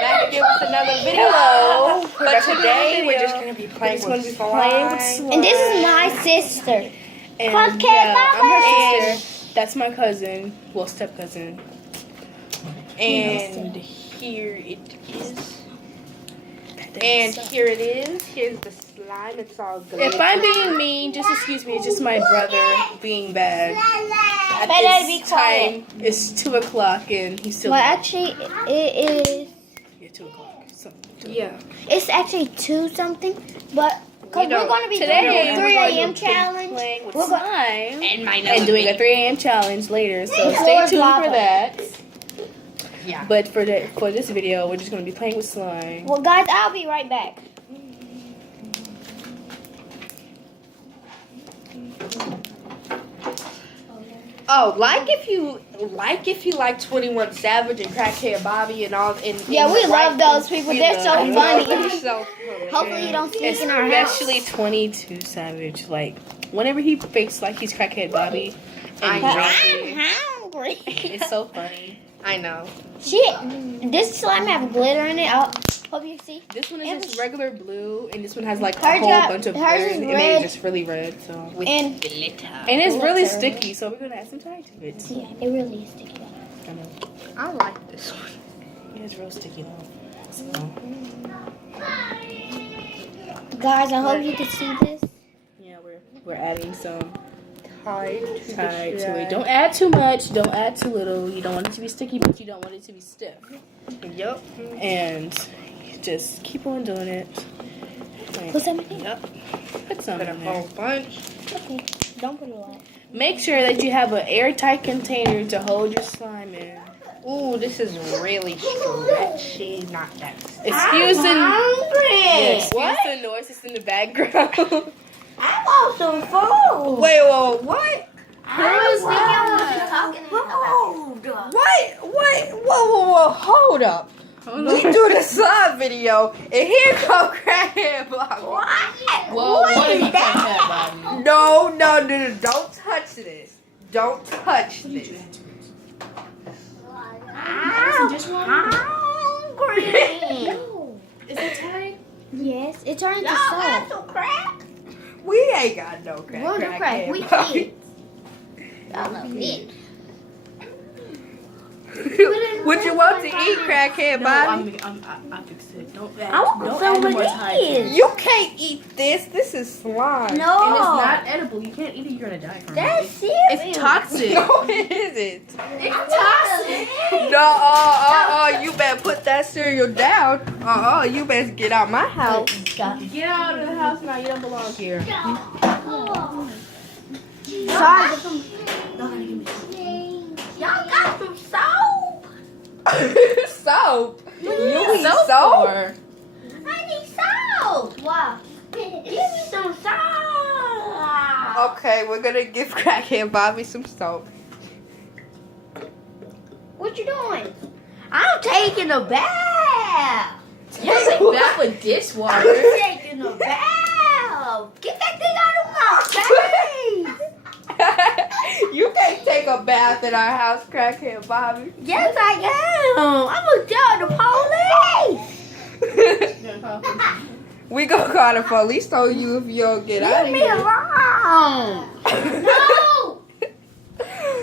back again with another video. But today we're just gonna be playing with slime. And this is my sister. And Cupcake I'm her Bubba. sister. That's my cousin. Well, step cousin. And here it is. And here it is. Here's the slime. It's all good. If I'm being mean, just excuse me. It's just my brother being bad. At Better be this quiet. time, it's 2 o'clock and he's still. Well, actually, it is. Yeah, 2 o'clock. Yeah. It's actually 2 something, but because we're going to be today doing a 3 we're going a.m. to be challenge. playing with We're slime. And my And doing a 3 a.m. challenge later, so The stay floor is tuned lava. for that. Yeah. But for this video, we're just gonna be playing with slime. Well, guys, I'll be right back. Oh, if you like 21 Savage and Crackhead Bobby and all. Yeah, we love those people. They're so funny. They're so funny. Hopefully, you don't sneak in our house. Especially 22 Savage. Like, whenever he fakes like he's Crackhead Bobby, and I know. I'm hungry. it's so funny. I know. Shit, this slime have glitter in it. I hope you see. This one is just regular blue, and this one has like a Hers whole got- bunch of hers glitter, is and red. it's just really red. So, And Glitter. and it's really Glitter. sticky, so we're gonna add some time to it. yeah, it really is sticky. I know. I like this one. Yeah, it's real sticky though. So, Guys, I hope you can see this. yeah, we're adding some Tied to it. Don't add too much. Don't add too little. You don't want it to be sticky, but you don't want it to be stiff. Yup. And you just keep on doing it. Like, Put some in it. Yup. put some Put a in whole there. bunch. Okay, don't put a lot. Make sure that you have an airtight container to hold your slime in. Ooh, this is really stretchy. Not that. Excuse the hungry. the noises in the background. I want some food. Wait, whoa, what? Whoa, hold up. We do the slime video, and here come Crackhead Bobby. Well, what if you can't have Bobby? No, don't touch this. Don't touch this. Hungry. Is it tight? Yes, it turned into salt. We ain't got no crack. We'll do crack. We Bobby. eat. Y'all love it. Would you want to eat Crackhead Bobby? I fixed it. Don't add, I want don't some add of more time. these. You can't eat this. This is slime. No. And it's not edible. You can't eat it. You're gonna die from That's it. serious. It's toxic. No, it isn't. It's toxic. No, you better put that cereal down. You better get out my house. Get out of the house now. You don't belong here. Sorry. Y'all got some soap. Soap. You eat Soap soap? or- I need soap. Wow. Give me some soap. Okay, we're gonna give Crackhead Bobby some soap. What you doing? I'm taking a bath. Take bath with dishwater. I'm taking a bath. Get that thing out of my face. You can't take a bath in our house, Crackhead Bobby. Yes, I am. I'm gonna tell the police. We gonna call the police on you if you don't get out of Leave me here. alone. No.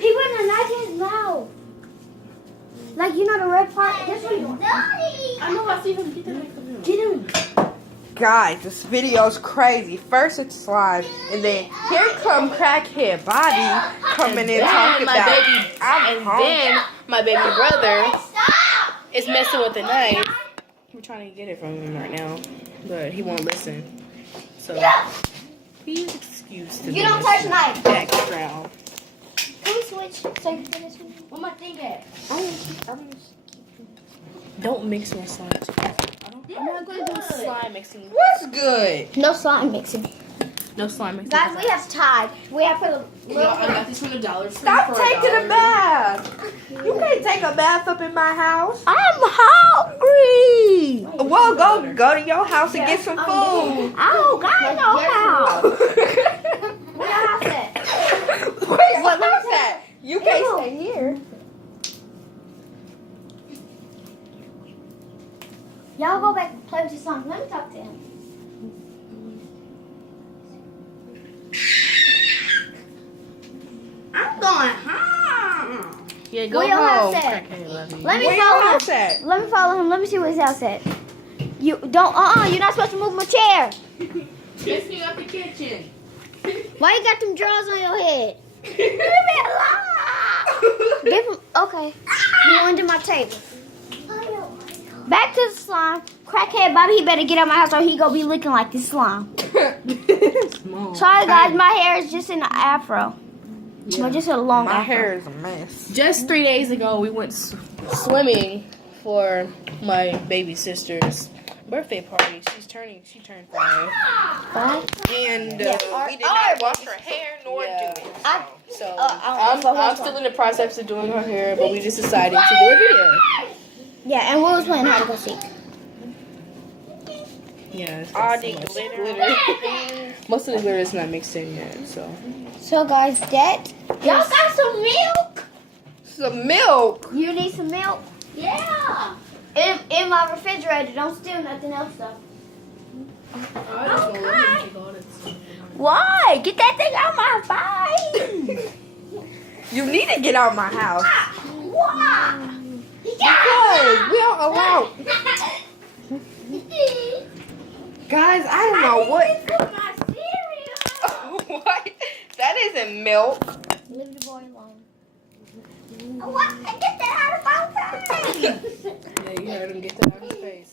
He went in his mouth. Like, you know the red part? That's what he wants. I know. I see him. Get the next one. Get him. Guys, this video's crazy. First it's slime, and then here come Crackhead Bobby coming in talking my about baby, I'm and hungry. then my baby brother is messing with the knife. We're trying to get it from him right now, but he won't listen. So please excuse the You don't touch knife. background. Can we switch? So you can finish one? Where my thing at? Don't mix my slime together. I'm not going to do slime mixing. What's good? No slime mixing. No slime mixing. Guys, we have Tide. We have for the little I got these from the Dollar Tree. Stop for taking $1. a bath. You can't take a bath up in my house. I'm hungry. Well, go to your house and get some food. I don't got no house. Where your house at? Where's your house at? You can't stay here. Y'all go back and play with your song. Let me talk to him. I'm going home. Yeah, go Where your home. house at? Crackhead, love you. Let me Where your follow house him. at? Let me follow him. Let me see where his house at. You don't. You're not supposed to move my chair. Messing up the kitchen. Why you got them drawers on your head? Give him. Okay. You under my table. Back to the slime. Crackhead Bobby, he better get out my house or he gonna be looking like this slime. Small. Sorry guys, my hair is just in an afro. Yeah. Well, just a long My afro. hair is a mess. Just 3 days ago, we went swimming for my baby sister's birthday party. She turned 5. Five? And Yeah. we did not wash her hair nor Yeah. do it. So I'm still in the process of doing her hair, but we just decided to do a video. Yeah, and we was playing hide and go seek. Yeah, it's All got the so much glitter. Most of the glitter is not mixed in yet, so. So guys, that y'all got some milk. Some milk. You need some milk? Yeah. In my refrigerator. Don't steal nothing else though. Why? Get that thing out my face. You need to get out of my house. Why? Because we don't allow. Guys, I don't know what. My cereal. What? That isn't milk. Leave the boy alone. What? Get that out of my face. Yeah, you heard him get that out of his face.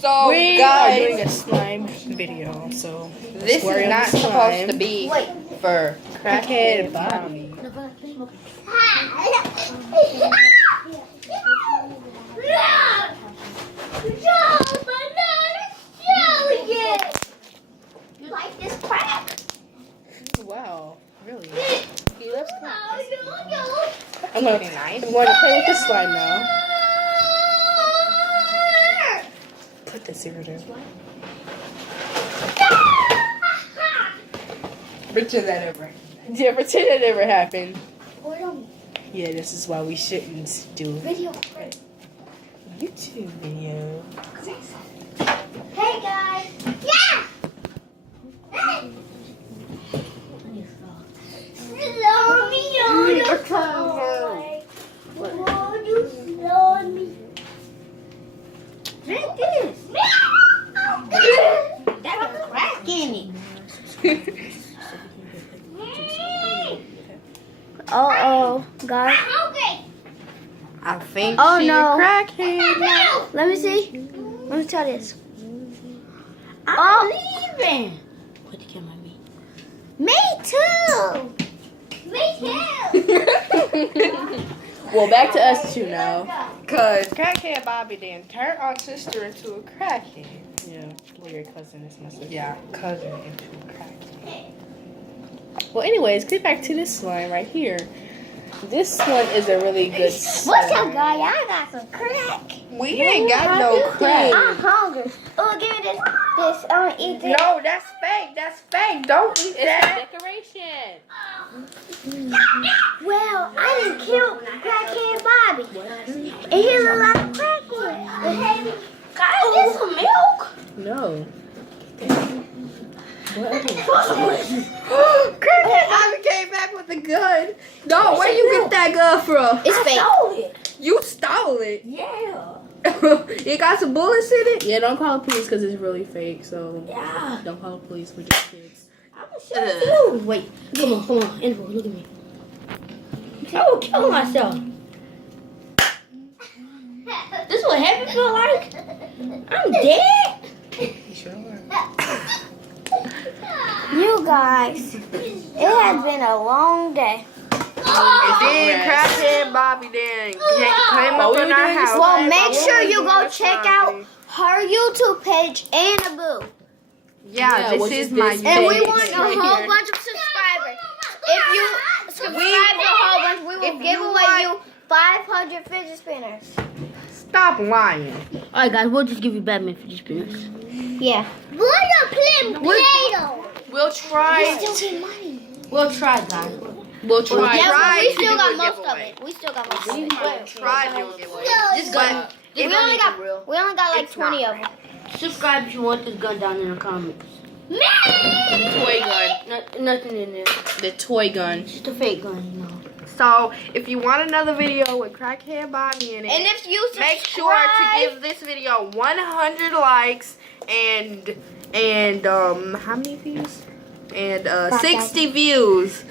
So, We are doing guys, a slime video, so. this worry is on not the supposed slime. to be Wait. for Crackhead crackhead Bobby. You like this crack? Wow, really? He loves crack. No. I'm going to play with the slime now. Put the cereal there. Pretend that ever. Yeah, pretend it never happened. Video. Yeah, this is why we shouldn't do YouTube video. Hey guys. Yeah. Hey. Slow me on your toy. Won't you slow me? Drink this. That's a crack in it. Uh-oh, guys. I think Oh, she no. a crackhead. Let me see. Let me try this. I'm leaving. What the camera me? Me too. Me too. Well, back to us two now. Cause crackhead Bobby then turned our sister into a crackhead. Yeah, well, your cousin is my sister. Yeah, cousin into a crackhead. Well, anyways, get back to this slime right here. This one is a really good slime. What's up, guy? I got some crack. We ain't got no crack. I'm hungry. Oh, give me this. I'm gonna eat this. No, that's fake. That's fake. Don't eat It's that. a decoration. Well, I didn't kill crackhead Bobby. And here's a lot of crackhead. Guys, get some milk. No. Crackhead Bobby came back with a gun. No, where you get that gun from? It's fake. You stole it. Yeah. It got some bullets in it. Yeah, don't call the police because it's really fake. So Yeah. don't call the police. We're just kids. I'm gonna show you. Wait. Come on. Andrew, look at me. I will kill myself. This is what heaven feel like? I'm dead. You sure are. You guys, it has been a long day. And then crackhead Bobby then came up in our house. Well, make sure you go check out her YouTube page, Annaboo. Yeah, which this is is my this And we page want a right whole here. bunch of subscribers. If you subscribe to a whole bunch, we will If give you away want- you 500 fidget spinners. Stop lying. Alright guys, we'll just give you Batman fidget spinners. Yeah. We're gonna play Play-Doh. We'll try. get money. We'll try guys. We'll try. Yeah, try we to still do got a most of giveaway. it. We still got most of it. We'll try to do a giveaway. Just go, We only got like It's 20 not. of them. Subscribe if you want this gun down in the comments. The toy gun. Nothing in there. The toy gun. Just a fake gun, you know. So, if you want another video with Crackhead Bobby in it, And if you subscribe, make sure to give this video 100 likes and how many views? And 60 views.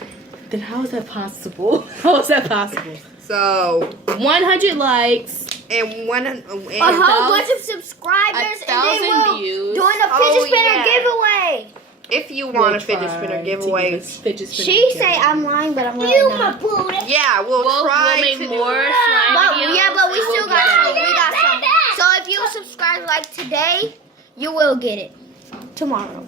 Then how is that possible? How is that possible? So, 100 likes. and a whole bunch of subscribers, and then 1,000 we'll views. doing a fidget spinner yeah. giveaway. if you want a fidget spinner giveaway, She say I'm lying, but I'm really not. yeah, we'll try we'll make to more do it. slime But videos. yeah, but we We'll still do got that. some. We got some. So if you subscribe like today, you will get it tomorrow.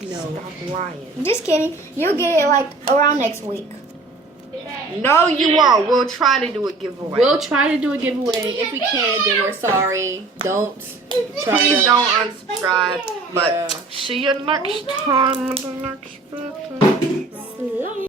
No. Stop lying. Just kidding. You'll get it like around next week. No, you won't. We'll try to do a giveaway. We'll try to do a giveaway. If we can, then we're sorry. Don't try Please to. don't unsubscribe. But Yeah. see you next time in the next video.